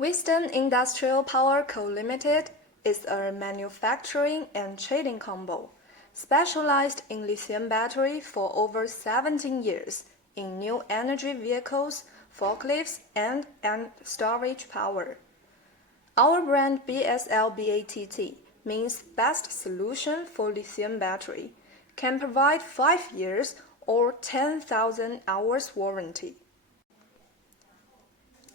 Wisdom Industrial Power Co. Limited is a manufacturing and trading combo, specialized in lithium battery for over 17 years in new energy vehicles, forklifts, and storage power. Our brand BSLBATT means best solution for lithium battery, can provide 5 years or 10,000 hours warranty.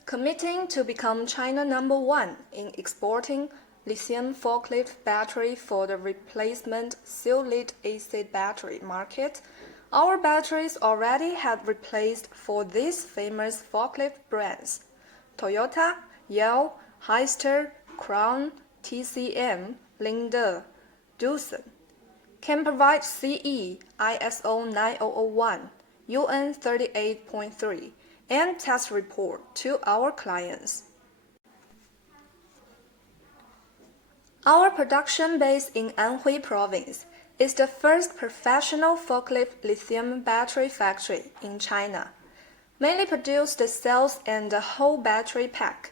Committing to become China #1 in exporting lithium forklift battery for the replacement lead-acid battery market, our batteries already have replaced for these famous forklift brands: Toyota, Yale, Hyster, Crown, TCM, Linde, Doosan. Can provide CE, ISO 9001, UN 38.3, and test report to our clients. Our production base in Anhui Province is the first professional forklift lithium battery factory in China. Mainly produce the cells and the whole battery pack.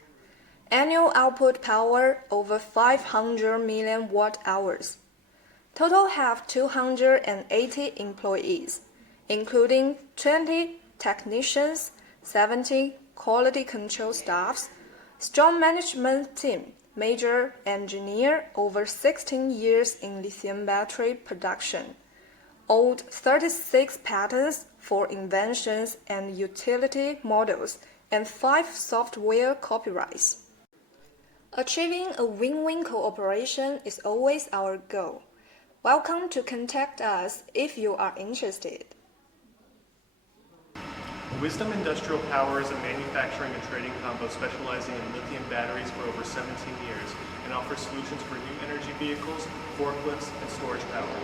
Annual output power over 500 million watt-hours. Total have 280 employees, including 20 technicians, 70 quality control staffs, strong management team, major engineer over 16 years in lithium battery production, hold 36 patents for inventions and utility models, and 5 software copyrights. Achieving a win-win cooperation is always our goal. Welcome to contact us if you are interested. Wisdom Industrial Power is a manufacturing and trading combo specializing in lithium batteries for over 17 years and offers solutions for new energy vehicles, forklifts, and storage power.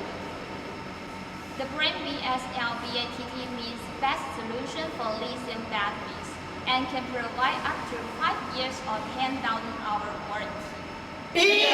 The brand BSLBATT means best solution for lithium batteries and can provide up to 5 years or 10,000 hour warranty.